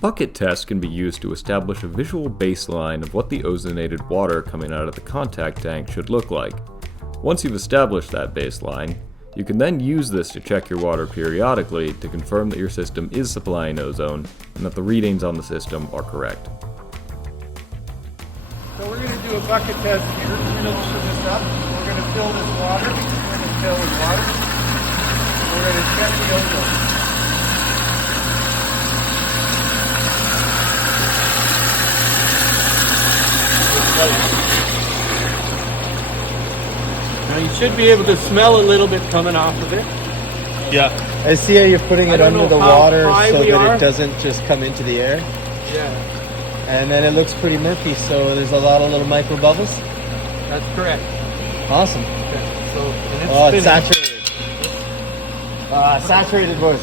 bucket test can be used to establish a visual baseline of what the ozonated water coming out of the contact tank should look like. Once you've established that baseline, you can then use this to check your water periodically to confirm that your system is supplying ozone and that the readings on the system are correct. So we're going to do a bucket test here. We're going to open this up. We're going to fill this water. We're going to fill with water. We're going to check the ozone. Now you should be able to smell a little bit coming off of it. Yeah. I see how you're putting it under the water so that it doesn't just come into the air. Yeah. And then it looks pretty murky, so there's a lot of little micro bubbles. That's correct. Awesome. Okay. So, and it's saturated. Saturated voice.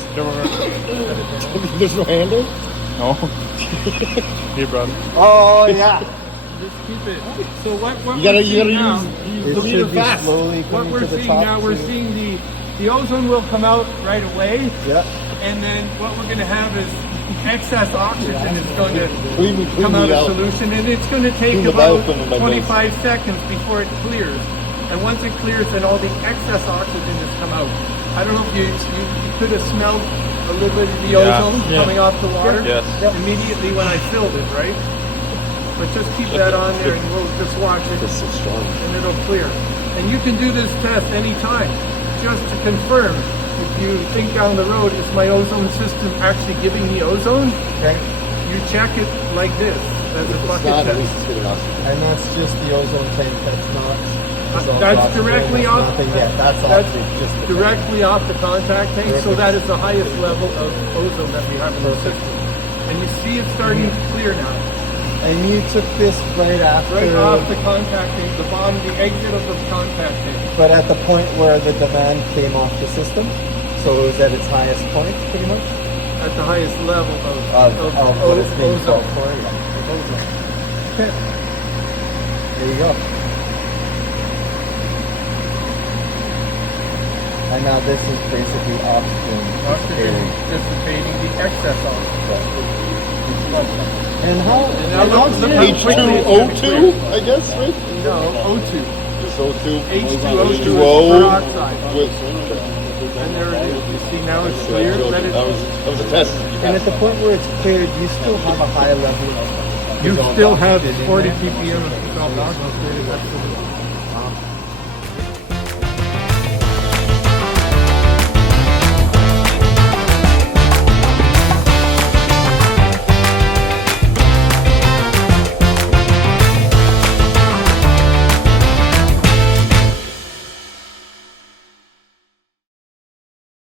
There's no handle? No. Here, brother. Oh, yeah. Just keep it. So what you gotta use it should be slowly what coming we're to the seeing top. now, we're seeing the ozone will come out right away. Yeah. And then what we're going to have is excess oxygen is going to come out of solution, and it's going to take about 25 seconds before it clears. And once it clears, then all the excess oxygen has come out. I don't know if you could have smelled a little bit of the ozone coming off the water immediately when I filled it, right? But just keep that on there and we'll just watch it and it'll clear. And you can do this test anytime, just to confirm. If you think down the road, is my ozone system actually giving me ozone? Okay. You check it like this, as a bucket test. And that's just the ozone tank, that's not... That's directly off. That's just directly off the contact tank, so that is the highest level of ozone that we have in the system. And you see it starting to clear now. And you took this right after... Right off the contact tank, the bottom, the exit of the contact tank. But at the point where the demand came off the system, so it was at its highest point, pretty much? At the highest level of what it's being ozone. called for, yeah. Ozone. Okay. There you go. And now this is basically Oxygen dissipating the excess oxygen. And how? H2O2, I guess, right? No, O2. Just O2. H2O2 peroxide. And there it is. You see now it's clear. That was a test. And at the point where it's cleared, you still have a high level of... You still have 40 ppm of dissolved oxygen. That's the